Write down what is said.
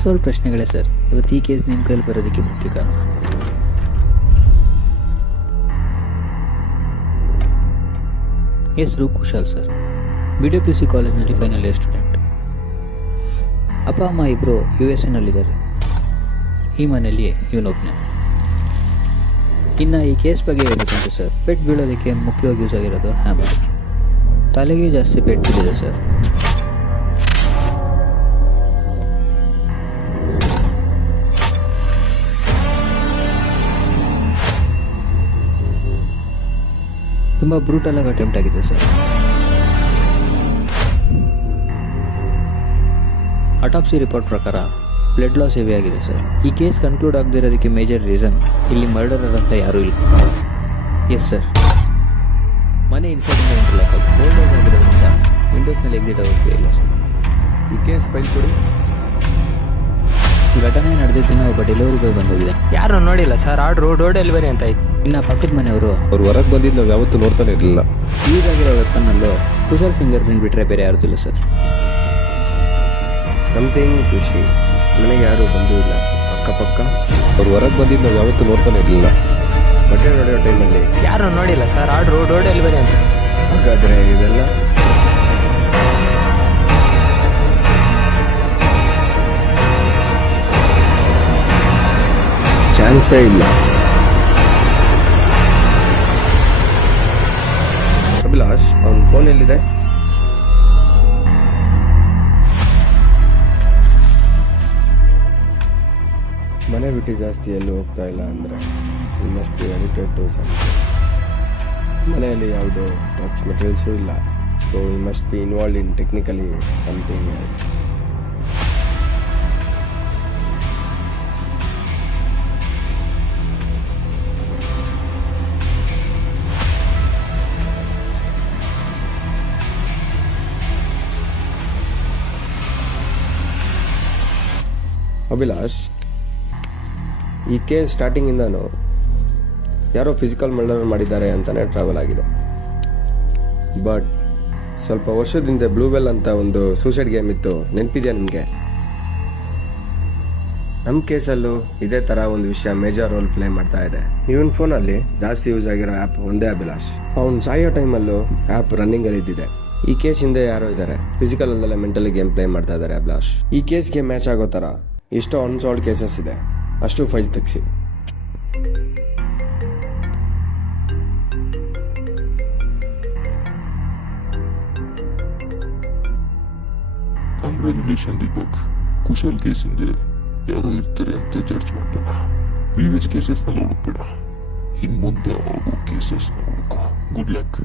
ಅನ್ಸಾಲ್ವ್ ಪ್ರಶ್ನೆಗಳೇ sir ಇವತ್ತು ಈ case ನಿಮ್ಮ ಕೈಲಿ ಬರೋದಕ್ಕೆ ಮುಖ್ಯ ಕಾರಣ. ಹೆಸರು ಕುಶಾಲ್ ಸರ್, BWC ಕಾಲೇಜ್ನಲ್ಲಿ ಫೈನಲ್ ಇಯರ್ ಸ್ಟೂಡೆಂಟ್. ಅಪ್ಪ ಅಮ್ಮ ಇಬ್ಬರು USA ಈ ಮನೆಯಲ್ಲಿ ಇವನೊಬ್ಬನೇ. ಇನ್ನು ಈ ಕೇಸ್ ಬಗ್ಗೆ ಹೇಳ್ಬೇಕಂದ್ರೆ ಸರ್, ಪೆಟ್ ಬೀಳೋದಕ್ಕೆ ಮುಖ್ಯವಾಗಿ ಯೂಸ್ ಆಗಿರೋದು ಹ್ಯಾಮರ್. ತಲೆಗೆ ಜಾಸ್ತಿ ಪೆಟ್ ಬಿದ್ದಿದೆ ಸರ್. ತುಂಬ ಬ್ರೂಟಲ್ ಆಗಿ ಅಟೆಂಪ್ಟ್ ಆಗಿದೆ ಸರ್. ಅಟಾಪ್ಸಿ ರಿಪೋರ್ಟ್ ಪ್ರಕಾರ ಬ್ಲಡ್ ಲಾಸ್ ಹೆವಿ ಆಗಿದೆ ಸರ್. ಈ ಕೇಸ್ ಕನ್ಕ್ಲೂಡ್ ಆಗದೆ ಇರೋದಕ್ಕೆ ಮೇಜರ್ ರೀಸನ್ ಇಲ್ಲಿ ಮರ್ಡರರ್ ಅಂತ ಯಾರೂ ಇಲ್ಲ. ಎಸ್ ಸರ್, ಮನೆ ಇನ್ಸೈಡಿಂದ ಇಂಟರ್ಲಾಕ್ ಓಲ್ಡೇಜ್ ಆಗಿರೋದ್ರಿಂದ ವಿಂಡೋಸ್ನಲ್ಲಿ ಎಕ್ಸಿಟ್ ಆಗೋಕ್ಕೆ ಇಲ್ಲ ಸರ್. ಈ ಕೇಸ್ ಫೈಲ್ ಕೊಡಿ. ಘಟನೆ ನಡೆದಿದ್ದ ದಿನ ಒಬ್ಬ ಡೆಲಿವರಿ ಬಾಯ್ ಬಂದೋಗಿದೆ. ಯಾರು ನೋಡಿಲ್ಲ ಸರ್, ಆರ್ಡ್ರು ಡೋರ್ ಡೆಲಿವರಿ ಅಂತ ಇತ್ತು. ಇನ್ನು ಪಕ್ಕದ ಮನೆಯವರು ಅವ್ರು ಹೊರಗೆ ಬಂದಿದ್ದು ನಾವು ಯಾವತ್ತೂ ನೋಡ್ತಾನೆ ಇರಲಿಲ್ಲ. ಯೂಸ್ ಆಗಿರೋ ವೆಪನ್ನಲ್ಲೂ ಕುಶಾಲ್ ಫಿಂಗರ್ ಪ್ರಿಂಟ್ ಬಿಟ್ಟರೆ ಬೇರೆ ಯಾರ್ದಿಲ್ಲ ಸರ್. ಸಮಥಿಂಗ್ ಖುಷಿ, ಮನೆಗೆ ಯಾರು ಬಂದೂ ಇಲ್ಲ. ಅಕ್ಕಪಕ್ಕ ಅವ್ರು ಹೊರಗೆ ಬಂದಿದ್ದು ನಾವು ಯಾವತ್ತೂ ನೋಡ್ತಾನೆ ಇರಲಿಲ್ಲ. ಬಟ್ಟೆ ನೋಡೋ ಟೈಮಲ್ಲಿ ಯಾರು ನೋಡಿಲ್ಲ ಸರ್, ಆರ್ಡ್ರು ಡೋರ್ ಡೆಲಿವರಿ ಅಂತ. ಹಾಗಾದರೆ ಇದೆಲ್ಲ ಚಾನ್ಸೇ ಇಲ್ಲ. ಅಭಿಲಾಷ್, ಅವನ ಫೋನ್ ಎಲ್ಲಿದೆ? ಮನೆ ಬಿಟ್ಟು ಜಾಸ್ತಿ ಎಲ್ಲೂ ಹೋಗ್ತಾ ಇಲ್ಲ ಅಂದರೆ you must be addicted to something. ಮನೆಯಲ್ಲಿ ಯಾವುದೋ ಡ್ರಗ್ಸ್ ಮೆಟೀರಿಯಲ್ಸು ಇಲ್ಲ. So you must be involve in technically something else. Abhilash, ಈ ಕೇಸ್ ಸ್ಟಾರ್ಟಿಂಗಿಂದನೂ ಯಾರೋ ಫಿಸಿಕಲ್ ಮರ್ಡರ್ ಮಾಡಿದ್ದಾರೆ ಅಂತಲೇ ಟ್ರಾವೆಲ್ ಆಗಿದೆ. ಬಟ್ ಸ್ವಲ್ಪ ವರ್ಷದಿಂದ ಬ್ಲೂವೆಲ್ ಅಂತ ಒಂದು ಸೂಸೈಡ್ ಗೇಮ್ ಇತ್ತು, ನೆನಪಿದೆಯಾ ನಿಮಗೆ? ನಮ್ಮ ಕೇಸಲ್ಲೂ ಇದೇ ಥರ ಒಂದು ವಿಷಯ ಮೇಜರ್ ರೋಲ್ ಪ್ಲೇ ಮಾಡ್ತಾ ಇದೆ. ಇವನ್ ಫೋನಲ್ಲಿ ಜಾಸ್ತಿ ಯೂಸ್ ಆಗಿರೋ ಆ್ಯಪ್ ಒಂದೇ ಅಭಿಲಾಷ್. ಅವ್ನು ಸಾಯೋ ಟೈಮಲ್ಲೂ ಆ್ಯಪ್ ರನ್ನಿಂಗಲ್ಲಿ ಇದ್ದಿದೆ. ಈ ಕೇಸ್ ಹಿಂದೆ ಯಾರೋ ಇದ್ದಾರೆ, ಫಿಸಿಕಲ್ ಅಲ್ಲದೆ ಮೆಂಟಲಿ ಗೇಮ್ ಪ್ಲೇ ಮಾಡ್ತಾ ಇದ್ದಾರೆ ಅಭಿಲಾಷ್. ಈ ಕೇಸ್ಗೆ ಮ್ಯಾಚ್ ಆಗೋ ಥರ ಎಷ್ಟೋ ಅನ್ಸಾಲ್ವ್ಡ್ ಕೇಸಸ್ ಇದೆ, ಅಷ್ಟು ಫೈಲ್ ತೆಗೆಸಿ. ಕಂಗ್ರ್ಯಾಚುಲೇಷನ್ ದೀಪಕ್, ಕುಶಲ್ ಕೇಸ್ ಹಿಂದೆ ಯಾರೋ ಇರ್ತಾರೆ ಅಂತ ಜಡ್ಜ್ ಮಾಡ್ತಾನ. ಪ್ರೀವಿಯಸ್ ಕೇಸಸ್ನ ಹುಡುಕ್ಬೇಡ, ಇನ್ ಮುಂದೆ ಆಗೋ ಕೇಸಸ್ನ ಹುಡುಕು. Good luck.